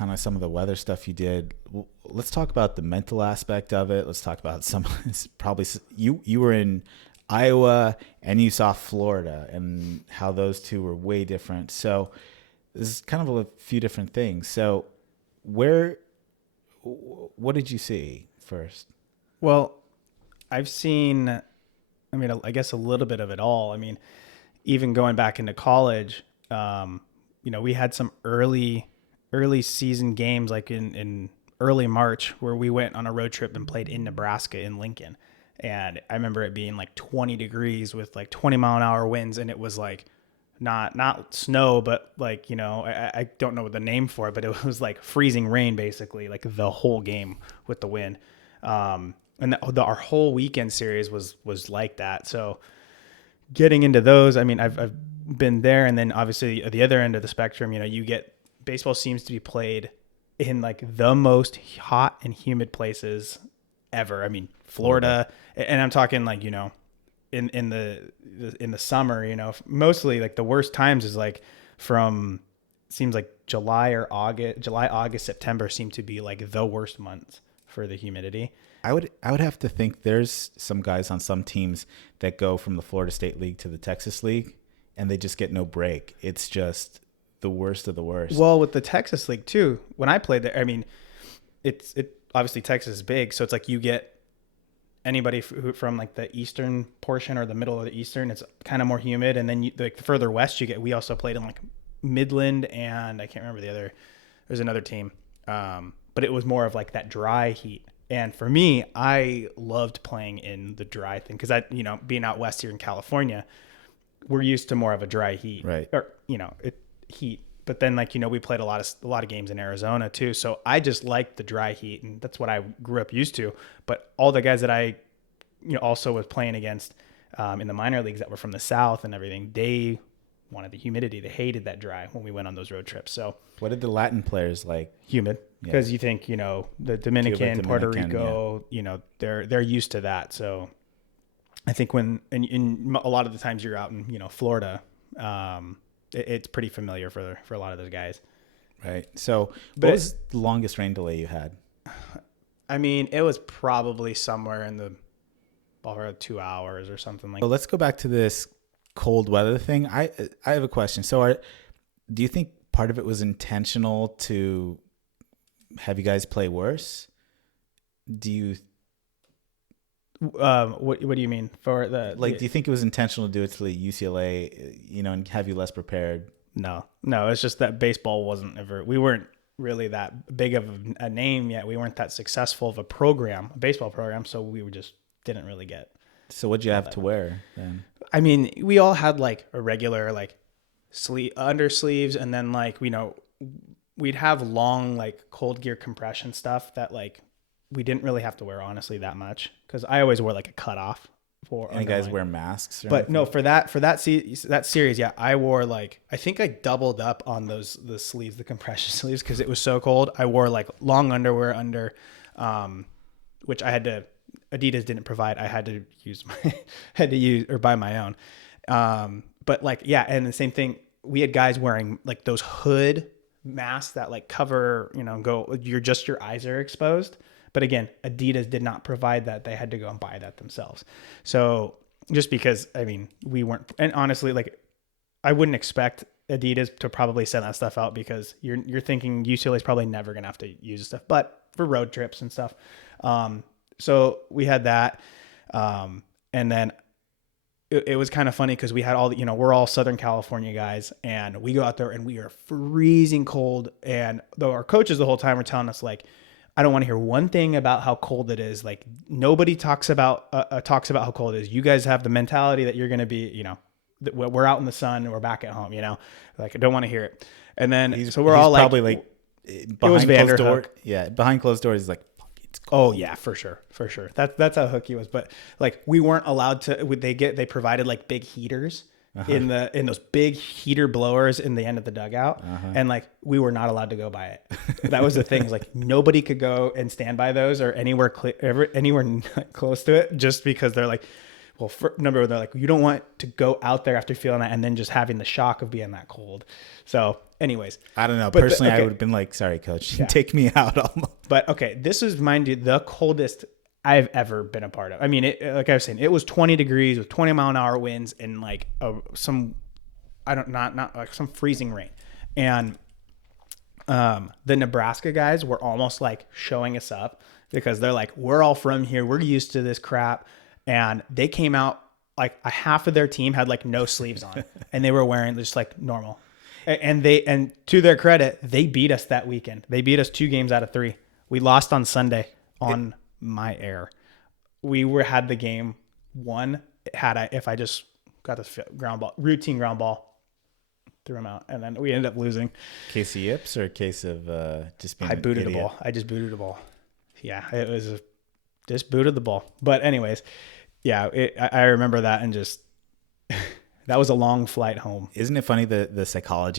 kind of some of the weather stuff you did. Let's talk about the mental aspect of it. Let's talk about some probably you were in Iowa and you saw Florida and how those two were way different. So this is kind of a few different things. So what did you see first? Well, I've seen, I mean, I guess a little bit of it all. I mean, even going back into college, we had some early season games like in early March where we went on a road trip and played in Nebraska in Lincoln. And I remember it being like 20 degrees with like 20-mile-an-hour winds. And it was like not snow, but like, I don't know the name for it, but it was like freezing rain, basically, like the whole game with the wind. And our whole weekend series was like that. So getting into those, I mean, I've been there. And then obviously at the other end of the spectrum, you get baseball seems to be played in like the most hot and humid places ever. I mean, Florida, and I'm talking like, in the summer, mostly like the worst times is like from seems like July, August, September seem to be like the worst months for the humidity. I would have to think there's some guys on some teams that go from the Florida State League to the Texas League and they just get no break. It's just the worst of the worst. Well, with the Texas League too, when I played there, I mean, it obviously Texas is big, so it's like you get anybody from like the eastern portion or the middle of the eastern, it's kind of more humid, and then like the further west you get, we also played in like Midland and I can't remember the other. There's another team, but it was more of like that dry heat. And for me, I loved playing in the dry thing because being out west here in California, we're used to more of a dry heat, right? Or heat. But then we played a lot of games in Arizona too. So I just liked the dry heat, and that's what I grew up used to. But all the guys that I also was playing against in the minor leagues that were from the South and everything, they wanted the humidity. They hated that dry when we went on those road trips. So what did the Latin players like? Humid. Because you think, the Dominican, Cuba, Puerto Rico, they're used to that. So I think when in a lot of the times you're out in, Florida, it's pretty familiar for a lot of those guys. Right. So what was the longest rain delay you had? I mean, it was probably somewhere in the ballpark of 2 hours or something like that. So let's go back to this cold weather thing. I have a question. So do you think part of it was intentional to have you guys play worse? Do you what do you mean for the do you think it was intentional to do it to the UCLA, and have you less prepared? No, it's just that baseball we weren't really that big of a name yet. We weren't that successful of a baseball program, so we just didn't really get. So what'd you have to wear then? I mean, we all had like a regular like under sleeves, and then like we'd have long like cold gear compression stuff that like we didn't really have to wear honestly that much, because I always wore like a cutoff for. And you guys wear masks? But anything? No, for that series, yeah, I wore like, I think I doubled up on the sleeves, the compression sleeves, because it was so cold. I wore like long underwear under, which Adidas didn't provide. I had to use or buy my own. But like, yeah. And the same thing, we had guys wearing like those hood masks that like cover, your eyes are exposed. But again, Adidas did not provide that. They had to go and buy that themselves. So just because, I mean, we weren't, and honestly, like I wouldn't expect Adidas to probably send that stuff out, because you're thinking UCLA is probably never going to have to use this stuff, but for road trips and stuff. So we had that. And then it was kind of funny because we had all the, we're all Southern California guys, and we go out there and we are freezing cold. And though our coaches the whole time were telling us like, I don't want to hear one thing about how cold it is. Like nobody talks about how cold it is. You guys have the mentality that you're going to be, we're out in the sun and we're back at home, like I don't want to hear it. And then, so we're all like, probably like behind closed door. Yeah. Behind closed doors is like, it's cold. Oh yeah, for sure. That's how hook he was. But like, we weren't allowed to, they provided like big heaters in those big heater blowers in the end of the dugout. And like, we were not allowed to go by it. That was the thing. Like nobody could go and stand by those or anywhere close to it, just because they're like, well, they're like, you don't want to go out there after feeling that and then just having the shock of being that cold. So anyways. I don't know. But Personally, I okay. would have been like, sorry, coach, take me out almost. But okay, this was, mind you, the coldest I've ever been a part of. I mean, like I was saying, it was 20 degrees with 20-mile-an-hour winds and like some freezing rain. And the Nebraska guys were almost like showing us up because they're like, we're all from here. We're used to this crap. And they came out like a half of their team had like no sleeves on and they were wearing just like normal. And to their credit, they beat us that weekend. They beat us 2 games out of 3. We lost on Sunday on my air. We had the game won if I just got this routine ground ball, threw him out, and then we ended up losing. Case of yips or a case of just being I booted an the idiot? ball. I just booted the ball. Yeah, it was just booted the ball. But anyways, yeah, I remember that and just that was a long flight home. Isn't it funny the psychology